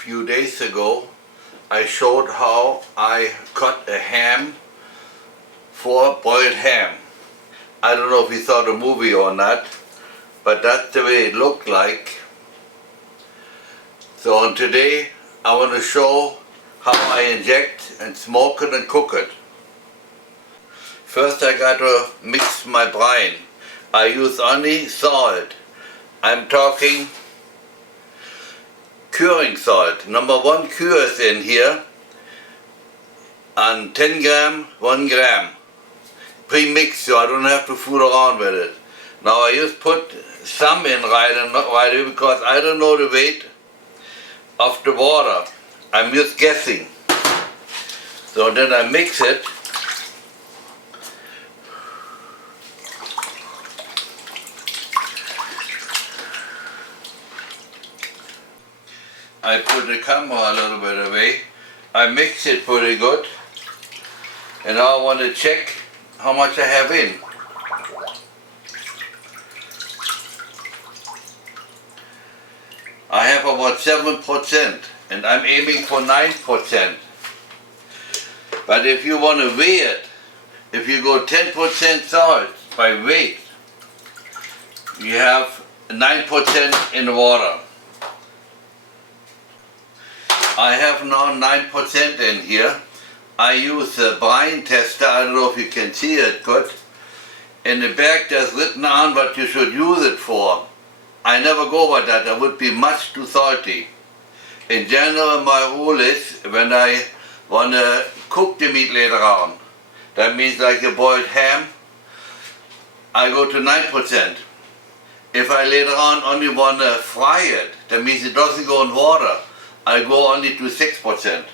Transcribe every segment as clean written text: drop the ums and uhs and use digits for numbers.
few days ago I showed how I cut a ham for boiled ham. I don't know if you saw the movie or not, but that's the way it looked like. So on today I want to show how I inject and smoke it and cook it. First I got to mix my brine. I use only salt. I'm talking curing salt. Number 1 cures in here and 10 gram, 1 gram. Pre-mixed so I don't have to fool around with it. Now I just put some in right away because I don't know the weight of the water. I'm just guessing. So then I mix it. I put the camera a little bit away. I mix it pretty good. And now I want to check how much I have in. I have about 7% and I'm aiming for 9%. But if you want to weigh it, if you go 10% salt by weight, you have 9% in water. I have now 9% in here. I use a brine tester, I don't know if you can see it good. In the back there's written on what you should use it for. I never go by that would be much too salty. In general my rule is when I want to cook the meat later on, that means like a boiled ham, I go to 9%. If I later on only want to fry it, that means it doesn't go in water, I go only to 6%.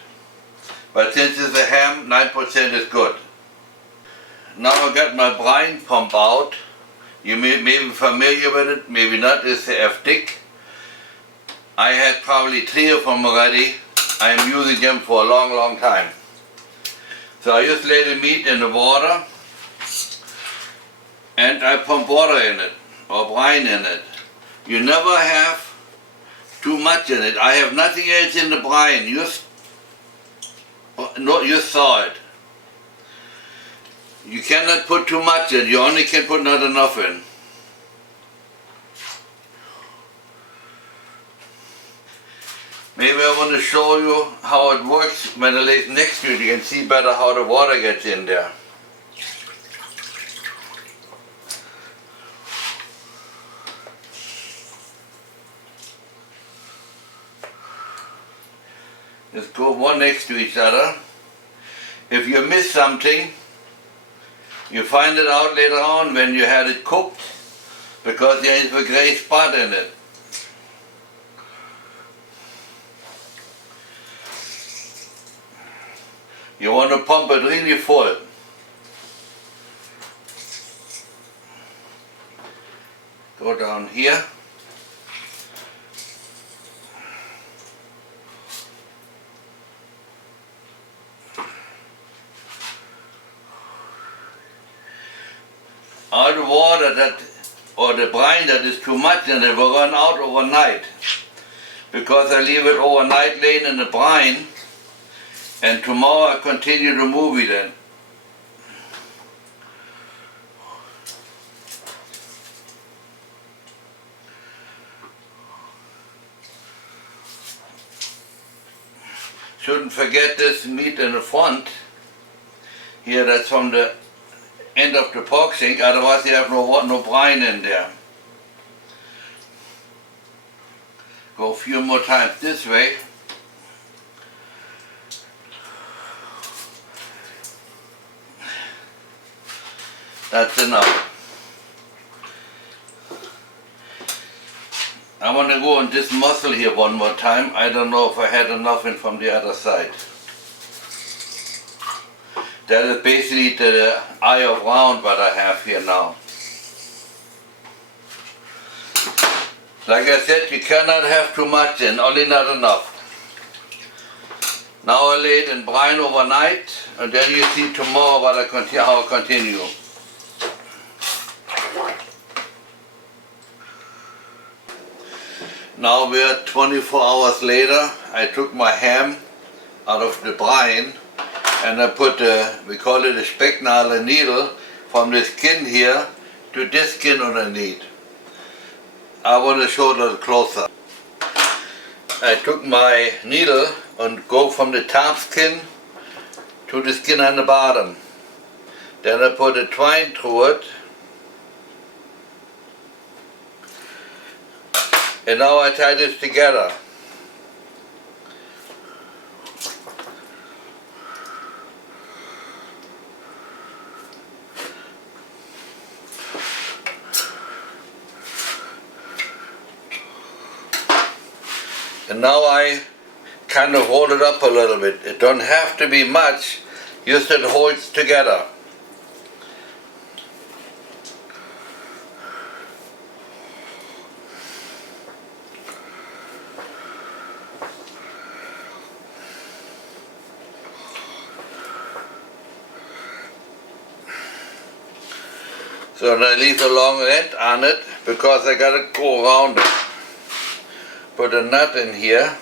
But since it's a ham, 9% is good. Now I got my brine pump out. You may be familiar with it, maybe not, it's a F-Dick. I had probably 3 of them already. I am using them for a long time. So I just lay the meat in the water and I pump water in it, or brine in it. You never have too much in it. I have nothing else in the brine, just salt. You cannot put too much in, you only can put not enough in. Maybe I want to show you how it works when I lay it next to it. You can see better how the water gets in there. Just go one next to each other. If you miss something, you find it out later on when you had it cooked, because there is a gray spot in it. You want to pump it really full. Go down here. All the water or the brine that is too much in it will run out overnight. Because I leave it overnight laying in the brine, and tomorrow I continue the movie then. Shouldn't forget this meat in the front. Here, that's from the end of the pork sink, otherwise you have no brine in there. Go a few more times this way. That's enough. I want to go on this muscle here one more time. I don't know if I had enough in from the other side. That is basically the eye of round what I have here now. Like I said, you cannot have too much in, only not enough. Now I lay it in brine overnight, and then you see tomorrow how I continue. Now we're 24 hours later. I took my ham out of the brine and I put we call it a Specknadel needle from the skin here to this skin underneath. I want to show it a little closer. I took my needle and go from the top skin to the skin on the bottom. Then I put a twine through it. And now I tie this together. And now I kind of hold it up a little bit. It don't have to be much, just it holds together. So then I leave a long end on it because I gotta go around it. Put a nut in here.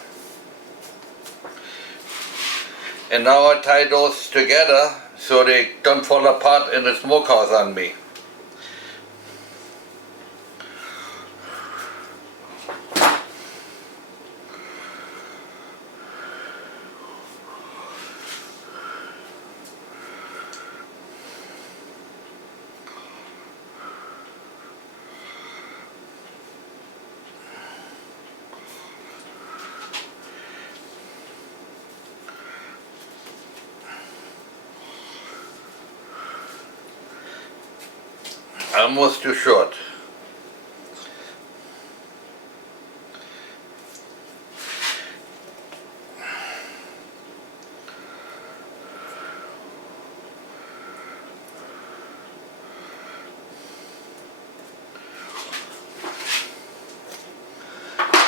And now I tie those together so they don't fall apart in the smokehouse on me. Almost too short.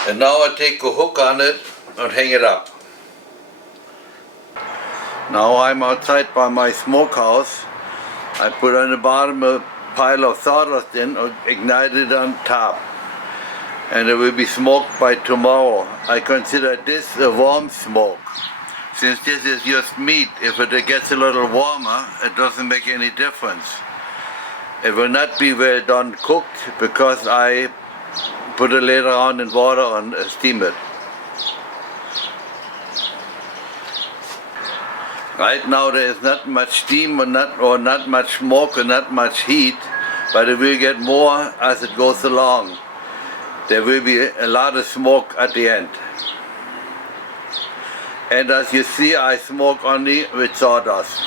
And now I take a hook on it and hang it up. Now I'm outside by my smokehouse. I put on the bottom a pile of sawdust in or ignite it on top. And it will be smoked by tomorrow. I consider this a warm smoke. Since this is just meat, if it gets a little warmer, it doesn't make any difference. It will not be well done cooked because I put it later on in water and steam it. Right now there is not much steam or not much smoke or not much heat, but it will get more as it goes along. There will be a lot of smoke at the end. And as you see, I smoke only with sawdust.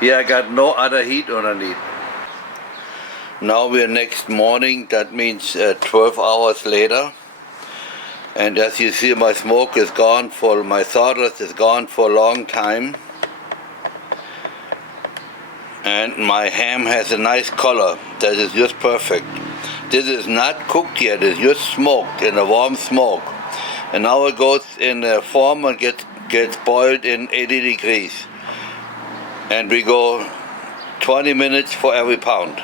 Here I got no other heat underneath. Now we're next morning, that means 12 hours later. And as you see, my smoke is gone my sawdust is gone for a long time. And my ham has a nice color that is just perfect. This is not cooked yet, it's just smoked in a warm smoke. And now it goes in a form and gets boiled in 80 degrees. And we go 20 minutes for every pound.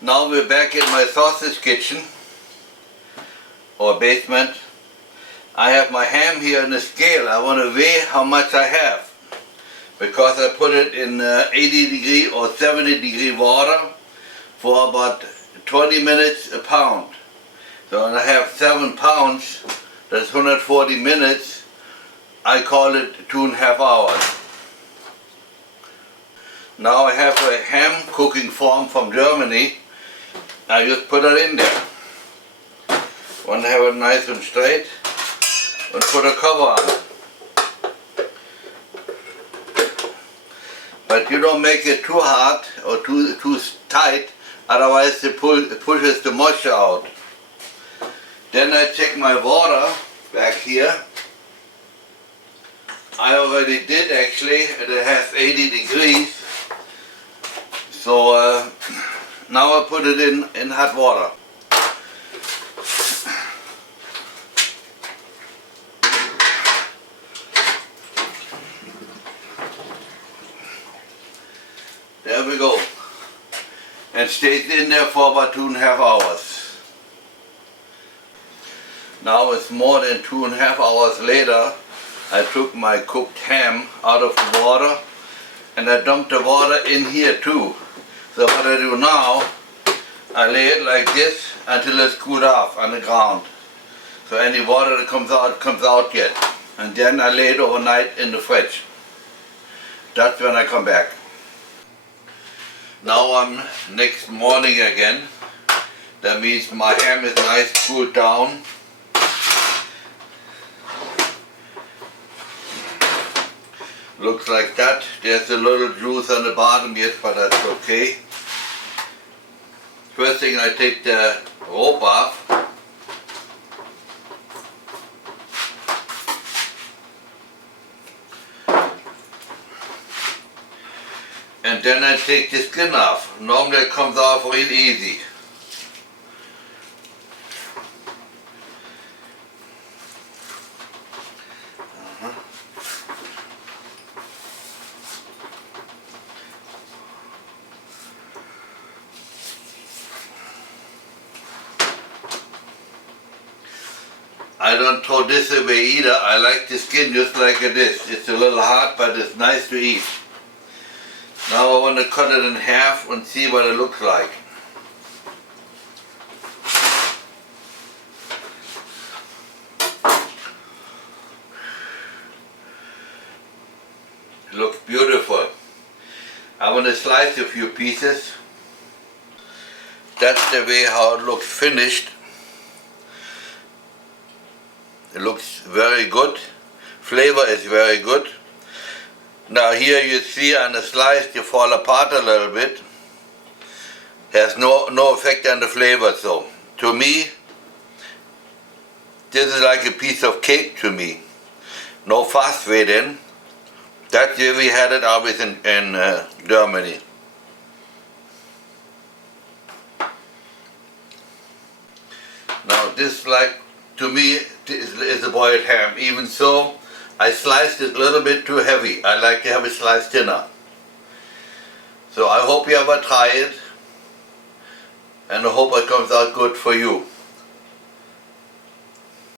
Now we're back in my sausage kitchen or basement. I have my ham here on the scale. I want to weigh how much I have because I put it in 80 degree or 70 degree water for about 20 minutes a pound. So when I have 7 pounds, that's 140 minutes. I call it 2.5 hours. Now I have a ham cooking form from Germany. I just put it in there. Want to have it nice and straight, and put a cover on it. But you don't make it too hot or too tight, otherwise it pushes the moisture out. Then I check my water back here. I already did actually, it has 80 degrees. So now I put it in hot water. and stays in there for about 2.5 hours. Now it's more than 2.5 hours later. I took my cooked ham out of the water and I dumped the water in here too. So what I do now, I lay it like this until it's cooled off on the ground. So any water that comes out yet. And then I lay it overnight in the fridge. That's when I come back. Now I'm next morning again. That means my ham is nice cooled down. Looks like that. There's a little juice on the bottom yet, but that's okay. First thing, I take the rope off. And then I take the skin off. Normally it comes off real easy. I don't throw this away either. I like the skin just like it is. It's a little hard, but it's nice to eat. Now I want to cut it in half and see what it looks like. It looks beautiful. I want to slice a few pieces. That's the way how it looks finished. It looks very good. Flavor is very good. Now here you see on the slice they fall apart a little bit. Has no effect on the flavor. So to me, this is like a piece of cake to me. No phosphate in. That's the way we had it always in Germany. Now this, like, to me, is a boiled ham. Even so, I sliced it a little bit too heavy. I like to have it sliced thinner. So I hope you ever try it, and I hope it comes out good for you.